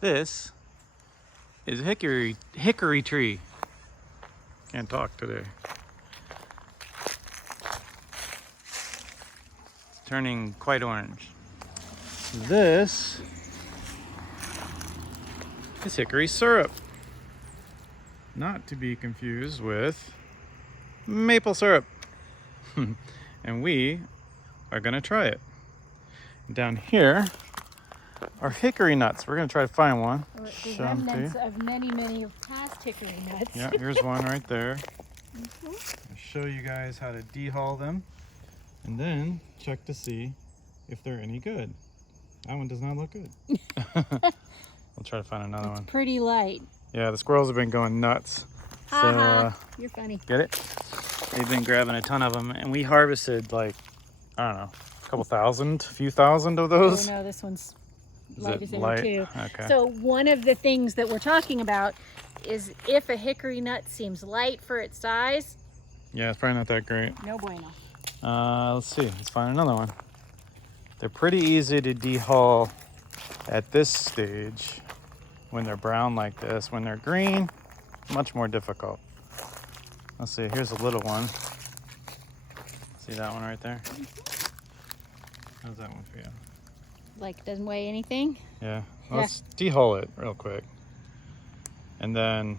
This is hickory tree. Can't talk today. It's turning quite orange. This is hickory syrup. Not to be confused with maple syrup. And we are gonna try it. Down here are hickory nuts. We're gonna try to find one. The remnants of many of past hickory nuts. Yeah, here's one right there. I'll show you guys how to dehull them and then check to see if they're any good. That one does not look good. We'll try to find another one. Pretty light. Yeah, the squirrels have been going nuts. You're funny. Get it? They've been grabbing a ton of them, and we harvested like, I don't know, a couple thousand, a few thousand of those. Oh no, this one's Is it light light? too. Okay. So one of the things that we're talking about is if a hickory nut seems light for its size. Yeah, it's probably not that great. No bueno. Let's see. Let's find another one. They're pretty easy to dehull at this stage when they're brown like this. When they're green, much more difficult. Let's see. Here's a little one. See that one right there? How's that one for you? Like doesn't weigh anything. Yeah. Let's dehull it real quick. And then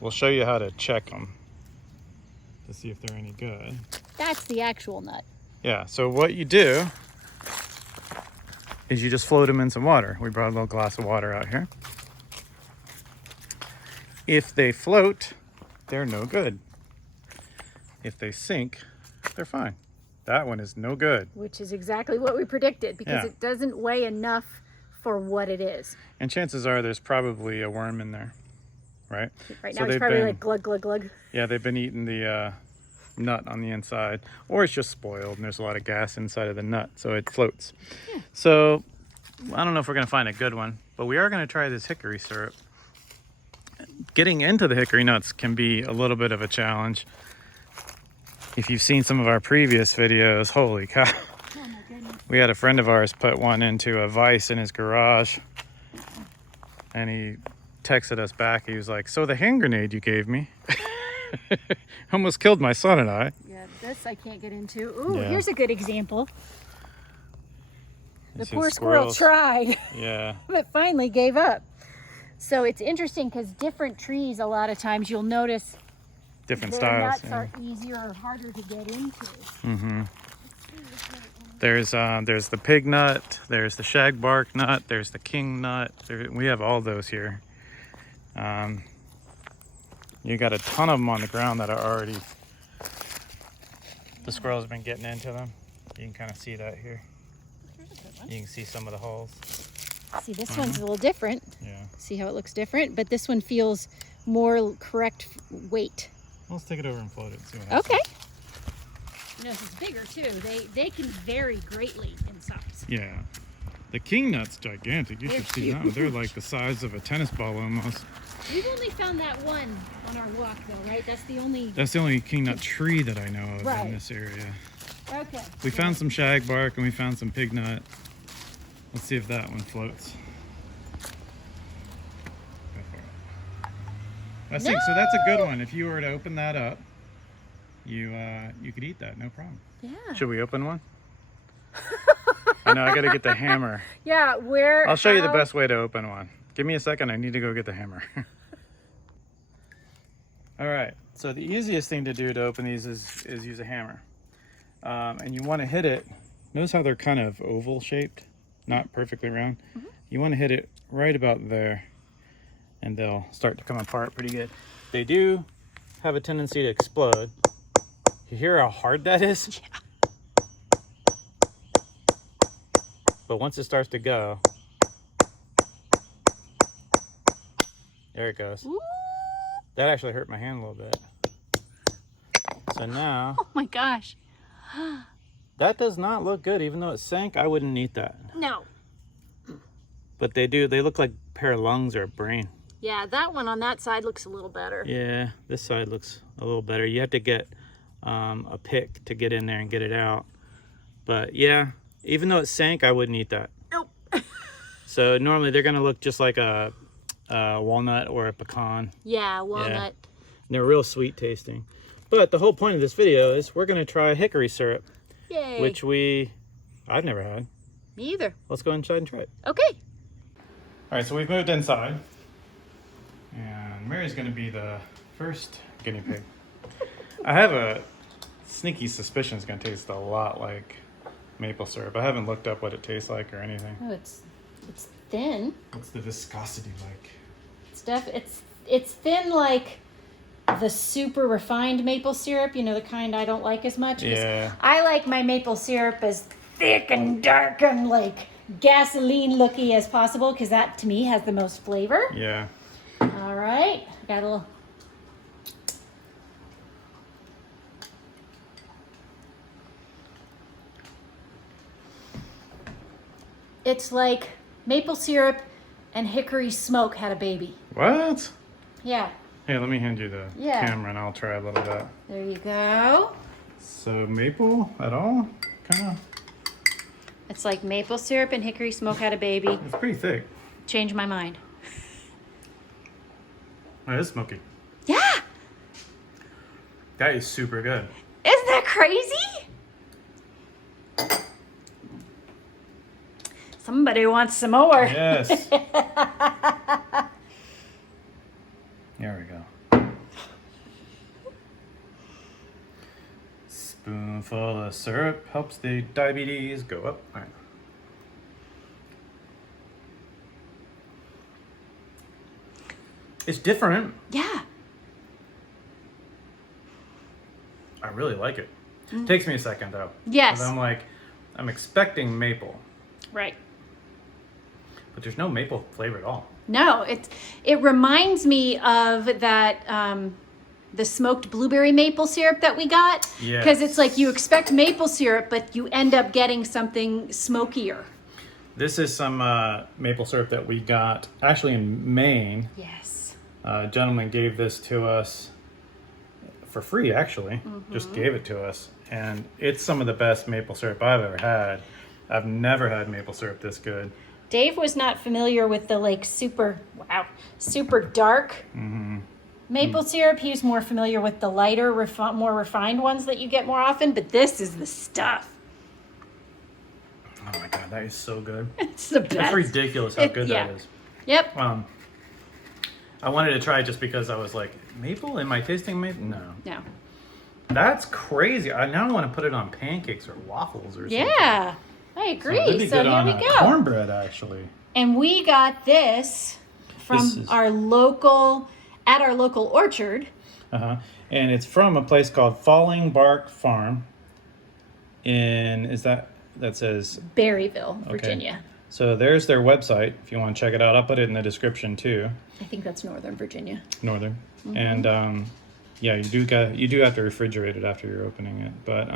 we'll show you how to check them to see if they're any good. That's the actual nut. Yeah, so what you do is you just float them in some water. We brought a little glass of water out here. If they float, they're no good. If they sink, they're fine. That one is no good. Which is exactly what we predicted because Yeah. it doesn't weigh enough for what it is. And chances are there's probably a worm in there, right? Right So now it's they've probably been- like glug, glug, glug. Yeah, they've been eating the nut on the inside, or it's just spoiled and there's a lot of gas inside of the nut, so it floats. Yeah. So I don't know if we're gonna find a good one, but we are gonna try this hickory syrup. Getting into the hickory nuts can be a little bit of a challenge. If you've seen some of our previous videos, holy cow. Oh my goodness. We had a friend of ours put one into a vise in his garage, and he texted us back. He was like, "So the hand grenade you gave me almost killed my son and I." Yeah, this I can't get into. Ooh, Yeah. here's a good example. You The see poor squirrel squirrels. tried, Yeah, but finally gave up. So it's interesting because different trees, a lot of times you'll notice different their styles. nuts Yeah. are easier or harder to get into. Mm-hmm. There's the pig nut, there's the shagbark nut, there's the king nut. We have all those here. You got a ton of them on the ground that are already, the squirrels have been getting into them. You can kind of see that here. You can see some of the holes. See, this one's a little different. Yeah. See how it looks different? But this one feels more correct weight. Let's take it over and float it. See what happens. Okay. You know, this is bigger too. They can vary greatly in size. Yeah. The king nut's gigantic. You They're should see that one. They're like the size of a tennis ball almost. We've only found that one on our walk though, right? That's the only... That's the only king nut tree that I know of Right. in this area. Okay. We found some shagbark and we found some pig nut. Let's see if that one floats. Go for it. Let's see. So that's a good one. If you were to open that up, you could eat that, no problem. Yeah. Should we open one? I know, I gotta get the hammer. Yeah, where... I'll show you the how- best way to open one. Give me a second, I need to go get the hammer. All right, so the easiest thing to do to open these is use a hammer. And you wanna hit it, notice how they're kind of oval shaped, not perfectly round. You wanna hit it right about there and they'll start to come apart pretty good. They do have a tendency to explode. You hear how hard that is? Yeah. But once it starts to go, there it goes. Ooh. That actually hurt my hand a little bit. So now, Oh my gosh. that does not look good. Even though it sank, I wouldn't eat that. No. But they do, they look like a pair of lungs or a brain. Yeah, that one on that side looks a little better. Yeah, this side looks a little better. You have to get a pick to get in there and get it out. But yeah, even though it sank, I wouldn't eat that. Nope. So normally they're gonna look just like a walnut or a pecan. Yeah, walnut. Yeah. They're real sweet tasting. But the whole point of this video is we're gonna try hickory syrup. Yay. Which I've never had. Me either. Let's go inside and try it. Okay. All right, so we've moved inside. And Mary's gonna be the first guinea pig. I have a sneaky suspicion it's gonna taste a lot like maple syrup. I haven't looked up what it tastes like or anything. Oh, it's thin. What's the viscosity like? It's thin like the super refined maple syrup, you know, the kind I don't like as much. Yeah. I like my maple syrup as thick and dark and like gasoline looky as possible because that to me has the most flavor. Yeah. All right, got a little. It's like maple syrup and hickory smoke had a baby. What? Yeah. Hey, let me hand you the Yeah. camera and I'll try a little bit. There you go. So maple at all? Kind of. It's like maple syrup and hickory smoke had a baby. It's pretty thick. Change my mind. Oh, it is smoky. Yeah. That is super good. Isn't that crazy? Somebody wants some more. Yes. Here we go. Spoonful of syrup helps the diabetes go up. All right. It's different. Yeah. I really like it. Takes me a second though. Yes. 'Cause I'm expecting maple, Right. but there's no maple flavor at all. No, it reminds me of that the smoked blueberry maple syrup that we got. Yes. Because it's like you expect maple syrup, but you end up getting something smokier. This is some maple syrup that we got actually in Maine. Yes. A gentleman gave this to us for free, actually. Just gave it to us. And it's some of the best maple syrup I've ever had. I've never had maple syrup this good. Dave was not familiar with the like super dark maple syrup. He was more familiar with the lighter, more refined ones that you get more often. But this is the stuff. Oh my God, that is so good. It's the best. It's ridiculous how good yeah. that is. Yep. I wanted to try it just because I was like, maple? Am I tasting maple? No. No. That's crazy. I now want to put it on pancakes or waffles or something. Yeah, I agree. That'd be So good here on we go. cornbread, actually. And we got this from our local orchard. Uh-huh. And it's from a place called Falling Bark Farm that says Berryville, Virginia. So there's their website if you want to check it out. I'll put it in the description too. I think that's Northern Virginia. Northern. And yeah, you do have to refrigerate it after you're opening it. But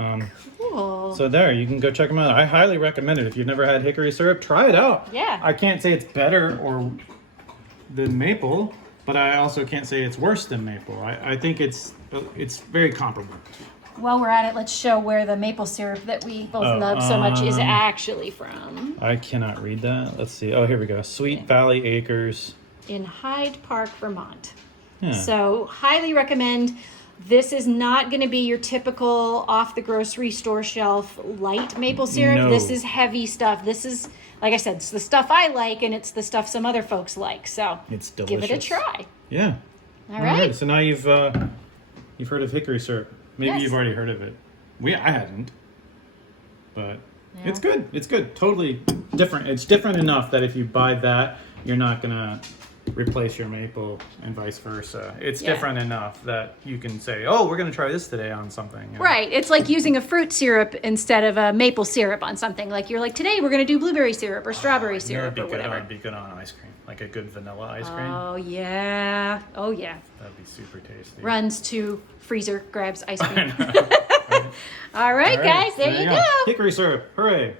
Cool. so there, you can go check them out. I highly recommend it. If you've never had hickory syrup, try it out. Yeah. I can't say it's better than maple, but I also can't say it's worse than maple. I think it's very comparable. While we're at it, let's show where the maple syrup that we both love so much is actually from. I cannot read that. Let's see. Oh, here we go. Sweet Valley Acres. In Hyde Park, Vermont. Yeah. So highly recommend. This is not going to be your typical off the grocery store shelf light maple syrup. No. This is heavy stuff. This is, like I said, it's the stuff I like, and it's the stuff some other folks like. So It's delicious. give it a try. Yeah. All right. So now you've heard of hickory syrup. Maybe Yes. you've already heard of it. I hadn't. But Yeah. it's good. It's good. Totally different. It's different enough that if you buy that, you're not gonna replace your maple and vice versa. It's Yeah. different enough that you can say, "Oh, we're gonna try this today on something." you know? Right. It's like using a fruit syrup instead of a maple syrup on something. Like you're like, today we're going to do blueberry syrup or strawberry syrup or whatever. It'd be good on ice cream, like a good vanilla ice cream. Oh, yeah. Oh, yeah. That'd be super tasty. Runs to freezer, grabs ice I cream. know. All right, All right, guys. There you go. Hickory syrup. Hooray.